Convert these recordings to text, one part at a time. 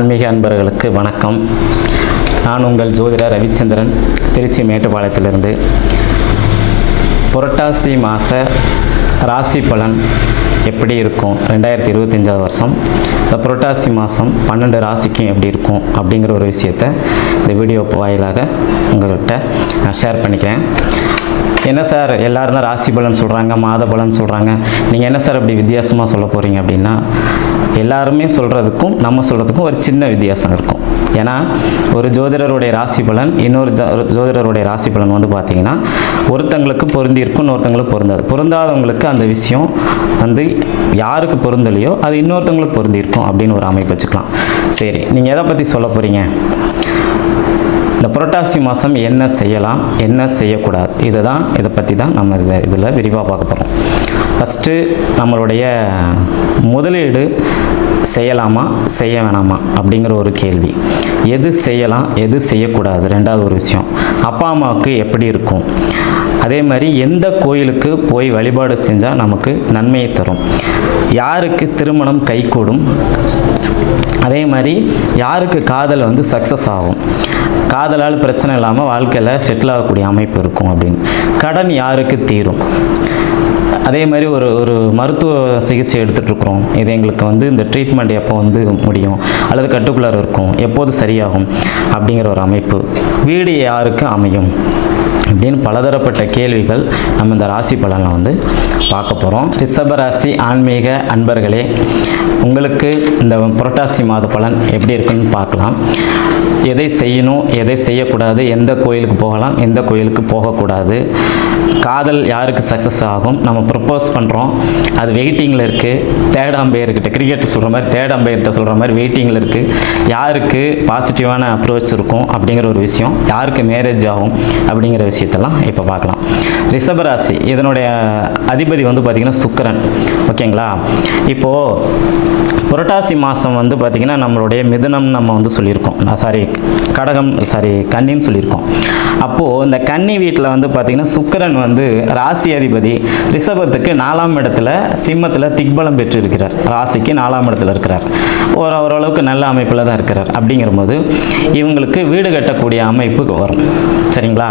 ஆன்மீக அன்பர்களுக்கு வணக்கம். நான் உங்கள் ஜோதிடர் ரவிச்சந்திரன், திருச்சி மேட்டுப்பாளையத்திலிருந்து. புரட்டாசி மாத ராசி பலன் எப்படி இருக்கும் 2025 வருஷம், இந்த புரட்டாசி மாதம் 12 ராசிக்கும் எப்படி இருக்கும் அப்படிங்கிற ஒரு விஷயத்தை இந்த வீடியோ வாயிலாக உங்கள்கிட்ட நான் ஷேர் பண்ணிக்கிறேன். என்ன சார் எல்லோரும் தான் ராசி பலன் சொல்கிறாங்க, மாத பலன் சொல்கிறாங்க, நீங்கள் என்ன சார் அப்படி வித்தியாசமாக சொல்ல போகிறீங்க அப்படின்னா, எல்லாருமே சொல்கிறதுக்கும் நம்ம சொல்கிறதுக்கும் ஒரு சின்ன வித்தியாசம் இருக்கும். ஏன்னா ஒரு ஜோதிடருடைய ராசி பலன் இன்னொரு ஜோதிடருடைய ராசி பலன் வந்து பார்த்திங்கன்னா ஒருத்தங்களுக்கு பொருந்தி இருக்கும், இன்னொருத்தங்களுக்கு பொருந்தாது. பொருந்தாதவங்களுக்கு அந்த விஷயம் வந்து யாருக்கு பொருந்தலையோ அது இன்னொருத்தவங்களுக்கு பொருந்தி இருக்கும் அப்படின்னு ஒரு அமைப்பு வச்சுக்கலாம். சரி, நீங்கள் எதை பற்றி சொல்ல போகிறீங்க, இந்த புரட்டாசி மாதம் என்ன செய்யலாம், என்ன செய்யக்கூடாது, இதை பற்றி தான் நம்ம இதில் விரிவாக பார்க்க போகிறோம். ஃபஸ்ட்டு நம்மளுடைய முதலீடு செய்யலாமா செய்ய வேணாமா அப்படிங்கிற ஒரு கேள்வி. எது செய்யலாம் எது செய்யக்கூடாது, ரெண்டாவது ஒரு விஷயம், அப்பா அம்மாவுக்கு எப்படி இருக்கும், அதே மாதிரி எந்த கோயிலுக்கு போய் வழிபாடு செஞ்சால் நமக்கு நன்மையை தரும், யாருக்கு திருமணம் கைகூடும், அதே மாதிரி யாருக்கு காதல் வந்து சக்ஸஸ் ஆகும், காதலால் பிரச்சனை இல்லாமல் வாழ்க்கையில் செட்டில் ஆகக்கூடிய அமைப்பு இருக்கும் அப்படின்னு, கடன் யாருக்கு தீரும், அதே மாதிரி ஒரு மருத்துவ சிகிச்சை எடுத்துகிட்ருக்குறோம், இது எங்களுக்கு வந்து இந்த ட்ரீட்மெண்ட் எப்போ வந்து முடியும் அல்லது கட்டுக்குள்ளார இருக்கும், எப்போது சரியாகும் அப்படிங்கிற ஒரு அமைப்பு, வீடு யாருக்கு அமையும் அப்படின்னு பலதரப்பட்ட கேள்விகள் நம்ம இந்த ராசி பலனில் வந்து பார்க்க போகிறோம். ரிஷபராசி ஆன்மீக அன்பர்களே, உங்களுக்கு இந்த புரட்டாசி மாத பலன் எப்படி இருக்குன்னு பார்க்கலாம். எதை செய்யணும் எதை செய்யக்கூடாது, எந்த கோயிலுக்கு போகலாம் எந்த கோயிலுக்கு போகக்கூடாது, காதல் யாருக்கு சக்ஸஸ் ஆகும், நம்ம ப்ரப்போஸ் பண்ணுறோம் அது வெயிட்டிங்கில் இருக்குது, தேர்ட் அம்பையர்கிட்ட கிரிக்கெட் சொல்கிற மாதிரி தேர்ட் அம்பையர்கிட்ட சொல்கிற மாதிரி வெயிட்டிங்கில் இருக்குது, யாருக்கு பாசிட்டிவான அப்ரோச் இருக்கும் அப்படிங்கிற ஒரு விஷயம், யாருக்கு மேரேஜ் ஆகும் அப்படிங்கிற விஷயத்தெல்லாம் இப்போ பார்க்கலாம். ரிஷபராசி இதனுடைய அதிபதி வந்து பார்த்திங்கன்னா சுக்கிரன். ஓகேங்களா, இப்போது புரட்டாசி மாதம் வந்து பார்த்திங்கன்னா நம்மளுடைய மிதுனம் நம்ம வந்து சொல்லியிருக்கோம், கன்னின்னு சொல்லியிருக்கோம். அப்போது இந்த கன்னி வீட்டில் வந்து பார்த்திங்கன்னா சுக்கிரன் வந்து ராசி அதிபதி ரிஷபத்துக்கு 4ஆம் இடத்துல சிம்மத்தில் திக்பலம் பெற்று இருக்கிறார், ராசிக்கு 4ஆம் இடத்துல இருக்கிறார், ஓரளவுக்கு நல்ல அமைப்பில் தான் இருக்கிறார். அப்படிங்கிறபோது இவங்களுக்கு வீடு கட்டக்கூடிய அமைப்பு வரும். சரிங்களா,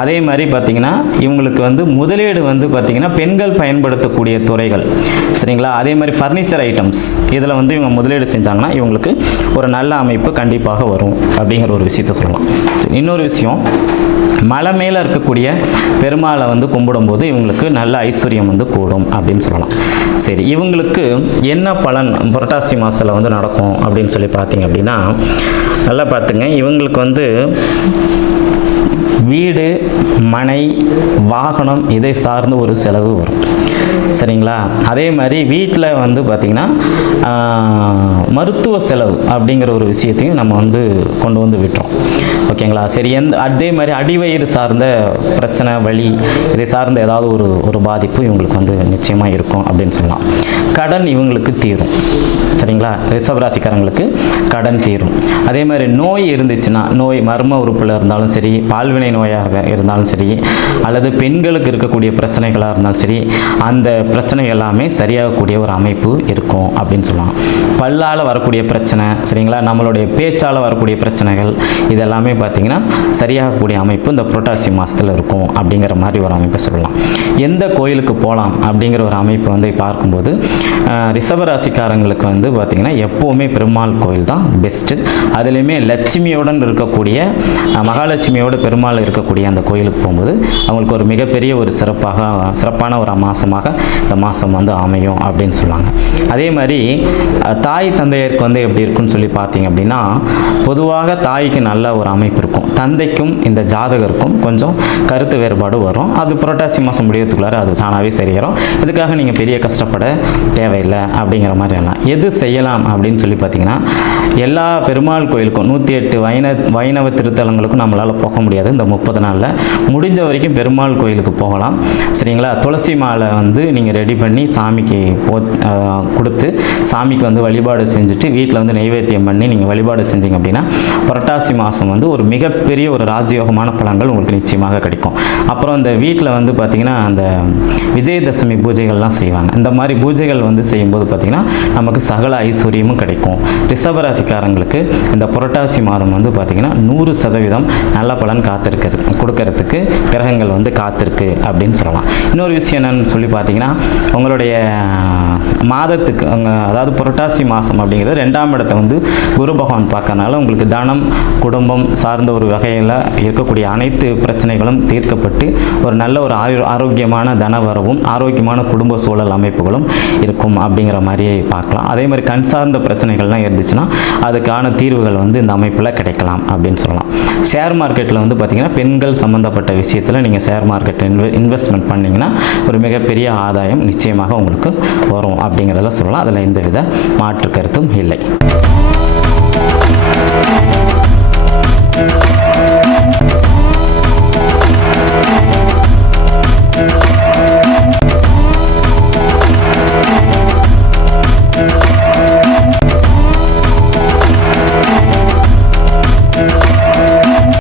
அதே மாதிரி பார்த்திங்கன்னா இவங்களுக்கு வந்து முதலீடு வந்து பார்த்திங்கன்னா பெண்கள் பயன்படுத்தக்கூடிய துறைகள், சரிங்களா, அதே மாதிரி ஃபர்னிச்சர் ஐட்டம்ஸ், இதில் வந்து இவங்க முதலீடு செஞ்சாங்கன்னா இவங்களுக்கு ஒரு நல்ல அமைப்பு கண்டிப்பாக வரும் அப்படிங்கிற ஒரு விஷயத்த சொல்லலாம். இன்னொரு விஷயம், மலை மேலே இருக்கக்கூடிய பெருமாளை வந்து கும்பிடும்போது இவங்களுக்கு நல்ல ஐஸ்வர்யம் வந்து கூடும் அப்படின்னு சொல்லலாம். சரி, இவங்களுக்கு என்ன பலன் புரட்டாசி மாதத்தில் வந்து நடக்கும் அப்படின்னு சொல்லி பார்த்தீங்க அப்படின்னா, நல்லா பார்த்துங்க, இவங்களுக்கு வந்து வீடு மனை வாகனம் இதை சார்ந்து ஒரு செலவு வரும். சரிங்களா, அதே மாதிரி வீட்டில் வந்து பார்த்திங்கன்னா மருத்துவ செலவு அப்படிங்கிற ஒரு விஷயத்தையும் நம்ம வந்து கொண்டு வந்து விட்டுறோம். ஓகேங்களா, சரி, அதே மாதிரி அடிவயிறு சார்ந்த பிரச்சனை வலி இதை சார்ந்த ஏதாவது ஒரு பாதிப்பு இவங்களுக்கு வந்து நிச்சயமாக இருக்கும் அப்படின்னு சொல்லலாம். கடன் இவங்களுக்கு தீரும். சரிங்களா, ரிஷபராசிக்காரங்களுக்கு கடன் தீரும். அதே மாதிரி நோய் இருந்துச்சுன்னா, நோய் மர்ம உறுப்பில் இருந்தாலும் சரி, பால்வினை நோயாக இருந்தாலும் சரி, அல்லது பெண்களுக்கு இருக்கக்கூடிய பிரச்சனைகளாக இருந்தாலும் சரி, அந்த பிரச்சனை எல்லாமே சரியாகக்கூடிய ஒரு அமைப்பு இருக்கும் அப்படின்னு சொல்லலாம். பல்லால் வரக்கூடிய பிரச்சனை, சரிங்களா, நம்மளுடைய பேச்சால் வரக்கூடிய பிரச்சனைகள் இதெல்லாமே பார்த்திங்கன்னா சரியாகக்கூடிய அமைப்பு இந்த புரட்டாசி மாதத்தில் இருக்கும் அப்படிங்கிற மாதிரி ஒரு அமைப்பை சொல்லலாம். எந்த கோயிலுக்கு போகலாம் அப்படிங்கிற ஒரு அமைப்பு வந்து பார்க்கும்போது ரிஷபராசிக்காரங்களுக்கு வந்து பார்த்திங்கன்னா எப்போவுமே பெருமாள் கோயில் தான் பெஸ்ட்டு. அதுலேயுமே லட்சுமியுடன் இருக்கக்கூடிய மகாலட்சுமியோட பெருமாள் இருக்கக்கூடிய அந்த கோயிலுக்கு போகும்போது அவங்களுக்கு ஒரு மிகப்பெரிய ஒரு சிறப்பான ஒரு மாதமாக இந்த மாதம் வந்து அமையும் அப்படின்னு சொல்லுவாங்க. அதே மாதிரி தாய் தந்தையருக்கு வந்து எப்படி இருக்குன்னு சொல்லி பார்த்தீங்க அப்படின்னா, பொதுவாக தாய்க்கு நல்ல ஒரு அமைப்பு இருக்கும், தந்தைக்கும் இந்த ஜாதகருக்கும் கொஞ்சம் கருத்து வேறுபாடு வரும். அது புரட்டாசி மாதம் முடியறதுக்குள்ளார அது தானாகவே சரியாயிரும். இதுக்காக நீங்கள் பெரிய கஷ்டப்பட தேவையில்லை அப்படிங்கிற மாதிரி எல்லாம். எது செய்யலாம் அப்படின்னு சொல்லி பார்த்தீங்கன்னா, எல்லா பெருமாள் கோயிலுக்கும் 108 வைணவ திருத்தலங்களுக்கும் நம்மளால் போக முடியாது இந்த 30 நாளில். முடிஞ்ச வரைக்கும் பெருமாள் கோயிலுக்கு போகலாம். சரிங்களா, துளசி மாலை வந்து நீங்கள் ரெடி பண்ணி சாமிக்கு கொடுத்து சாமிக்கு வந்து வழிபாடு செஞ்சுட்டு வீட்டில் வந்து நைவேத்தியம் பண்ணி நீங்கள் வழிபாடு செஞ்சீங்க அப்படின்னா புரட்டாசி மாதம் வந்து ஒரு ஒரு மிகப்பெரிய ஒரு ராஜயோகமான பலன்கள் உங்களுக்கு நிச்சயமாக கிடைக்கும். அப்புறம் இந்த வீட்டில் வந்து பார்த்திங்கன்னா அந்த விஜயதசமி பூஜைகள்லாம் செய்வாங்க. இந்த மாதிரி பூஜைகள் வந்து செய்யும்போது பார்த்திங்கன்னா நமக்கு சகல ஐஸ்வர்யமும் கிடைக்கும். ரிஷபராசிக்காரங்களுக்கு இந்த புரட்டாசி மாதம் வந்து பார்த்திங்கன்னா 100% நல்ல பலன் கொடுக்கறதுக்கு கிரகங்கள் வந்து காத்திருக்கு அப்படின்னு சொல்லலாம். இன்னொரு விஷயம் என்னன்னு சொல்லி பார்த்தீங்கன்னா, உங்களுடைய மாதத்துக்கு அதாவது புரட்டாசி மாதம் அப்படிங்கிறது 2ஆம் இடத்தை வந்து குரு பகவான் பார்க்கறனால உங்களுக்கு தனம் குடும்பம் சார்ந்த ஒரு வகையில் இருக்கக்கூடிய அனைத்து பிரச்சனைகளும் தீர்க்கப்பட்டு ஒரு நல்ல ஒரு ஆரோக்கியமான தன வரவும் ஆரோக்கியமான குடும்ப சூழல் அமைப்புகளும் இருக்கும் அப்படிங்கிற மாதிரியே பார்க்கலாம். அதே மாதிரி கண் சார்ந்த பிரச்சனைகள்லாம் இருந்துச்சுன்னா அதுக்கான தீர்வுகள் வந்து இந்த அமைப்பில் கிடைக்கலாம் அப்படின்னு சொல்லலாம். ஷேர் மார்க்கெட்டில் வந்து பார்த்திங்கன்னா பெண்கள் சம்மந்தப்பட்ட விஷயத்தில் நீங்கள் ஷேர் மார்க்கெட் இன்வெஸ்ட்மெண்ட் பண்ணிங்கன்னா ஒரு மிகப்பெரிய ஆதாயம் நிச்சயமாக உங்களுக்கு வரும் அப்படிங்கிறத சொல்லலாம். அதில் எந்தவித மாற்று கருத்தும் இல்லை.